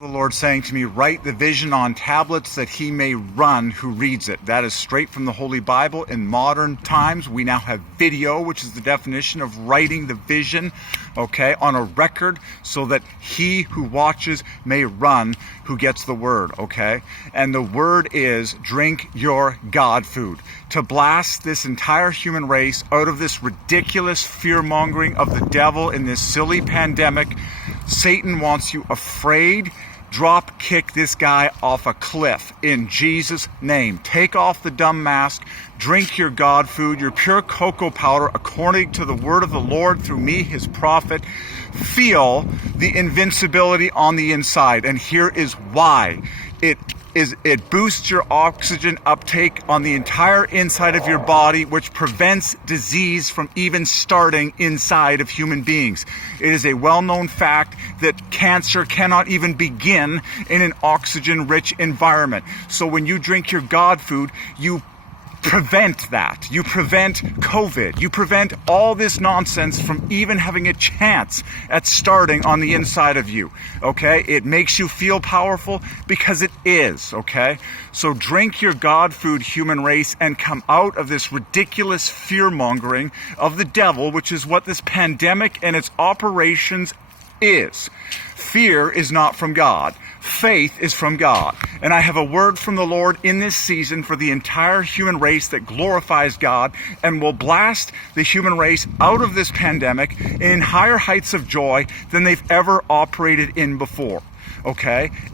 The Lord saying to me, write the vision on tablets that he may run who reads it. That is straight from the Holy Bible. In modern times, we now have video, which is the definition of writing the vision, on a record, so that he who watches may run who gets the word, And the word is drink your God food. To blast this entire human race out of this ridiculous fear-mongering of the devil in this silly pandemic. Satan wants you afraid. Drop kick this guy off a cliff in Jesus' name. Take off the dumb mask. Drink your God food, your pure cocoa powder, according to the word of the Lord through me, his prophet. Feel the invincibility on the inside. And here is why. It boosts your oxygen uptake on the entire inside of your body, which prevents disease from even starting inside of human beings. It is a well-known fact that cancer cannot even begin in an oxygen-rich environment. So when you drink your God food, you prevent that. You prevent COVID. You prevent all this nonsense from even having a chance at starting on the inside of you. It makes you feel powerful because it is. So drink your God food, human race, and come out of this ridiculous fear-mongering of the devil, which is what this pandemic and its operations is. Fear is not from God. Faith is from God. And I have a word from the Lord in this season for the entire human race that glorifies God and will blast the human race out of this pandemic in higher heights of joy than they've ever operated in before.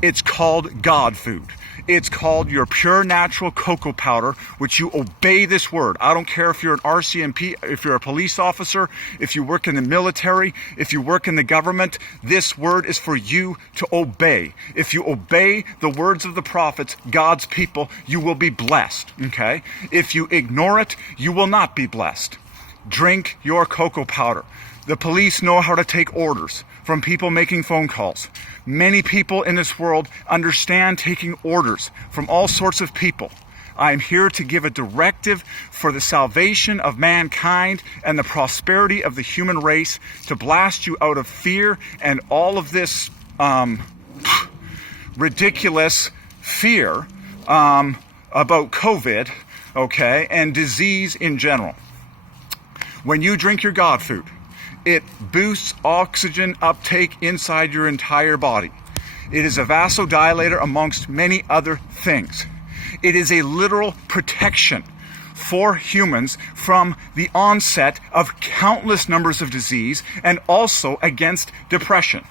It's called God food. It's called your pure natural cocoa powder, which you obey this word. I don't care if you're an RCMP, if you're a police officer, if you work in the military, if you work in the government, this word is for you to obey. If you obey the words of the prophets, God's people, you will be blessed, If you ignore it, you will not be blessed. Drink your cocoa powder. The police know how to take orders from people making phone calls. Many people in this world understand taking orders from all sorts of people. I am here to give a directive for the salvation of mankind and the prosperity of the human race, to blast you out of fear and all of this ridiculous fear about COVID, and disease in general. When you drink your God food, it boosts oxygen uptake inside your entire body. It is a vasodilator amongst many other things. It is a literal protection for humans from the onset of countless numbers of disease and also against depression.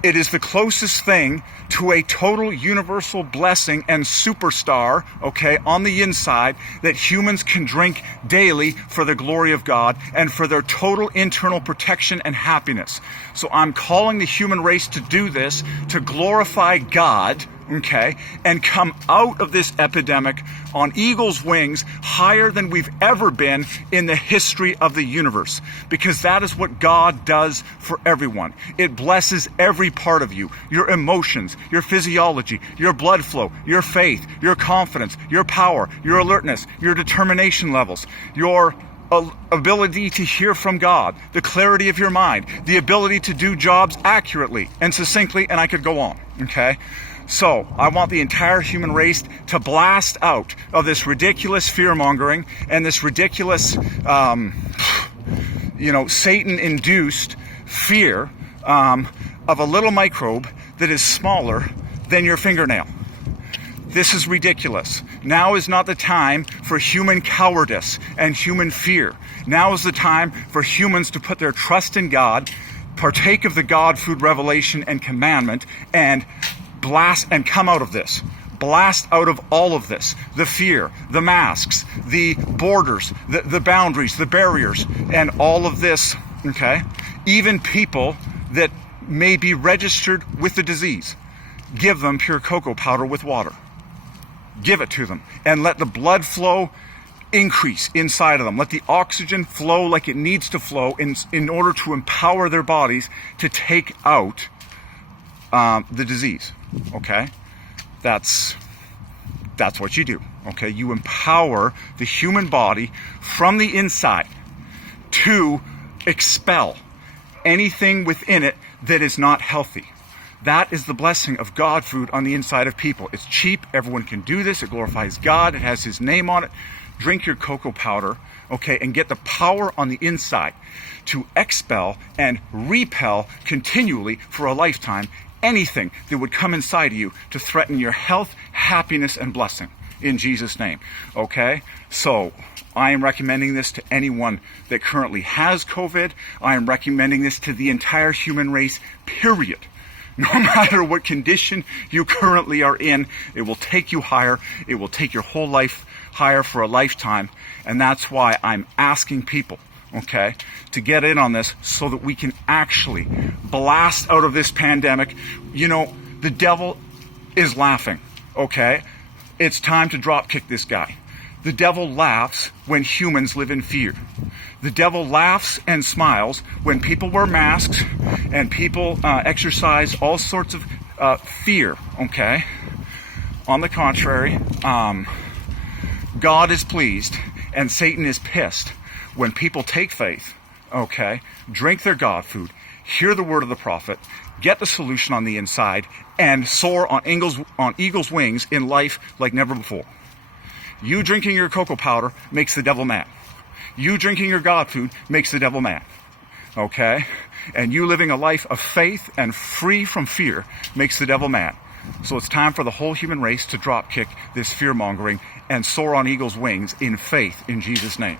It is the closest thing to a total universal blessing and superstar, on the inside that humans can drink daily for the glory of God and for their total internal protection and happiness. So I'm calling the human race to do this, to glorify God, and come out of this epidemic on eagle's wings higher than we've ever been in the history of the universe. Because that is what God does for everyone. It blesses every part of you, your emotions, your physiology, your blood flow, your faith, your confidence, your power, your alertness, your determination levels, your ability to hear from God, the clarity of your mind, the ability to do jobs accurately and succinctly, and I could go on, So I want the entire human race to blast out of this ridiculous fear-mongering and this ridiculous, Satan-induced fear of a little microbe that is smaller than your fingernail. This is ridiculous. Now is not the time for human cowardice and human fear. Now is the time for humans to put their trust in God, partake of the God food revelation and commandment, and blast and come out of this. Blast out of all of this. The fear, the masks, the borders, the boundaries, the barriers, and all of this, Even people that may be registered with the disease. Give them pure cocoa powder with water. Give it to them and let the blood flow increase inside of them. Let the oxygen flow like it needs to flow in order to empower their bodies to take out the disease. That's what you do. You empower the human body from the inside to expel anything within it that is not healthy. That is the blessing of God food on the inside of people. It's cheap. Everyone can do this. It glorifies God. It has his name on it. Drink your cocoa powder, okay, and get the power on the inside to expel and repel continually for a lifetime anything that would come inside of you to threaten your health, happiness, and blessing in Jesus' name, okay? So I am recommending this to anyone that currently has COVID. I am recommending this to the entire human race, period. No matter what condition you currently are in, it will take you higher. It will take your whole life higher for a lifetime. And that's why I'm asking people, okay, to get in on this so that we can actually blast out of this pandemic. You know, the devil is laughing, okay? It's time to drop kick this guy. The devil laughs when humans live in fear. The devil laughs and smiles when people wear masks and people exercise all sorts of fear, okay? On the contrary, God is pleased and Satan is pissed when people take faith, okay, drink their God food, hear the word of the prophet, get the solution on the inside, and soar on eagle's wings in life like never before. You drinking your cocoa powder makes the devil mad. You drinking your God food makes the devil mad, okay? And you living a life of faith and free from fear makes the devil mad. So it's time for the whole human race to drop kick this fear-mongering and soar on eagle's wings in faith in Jesus' name.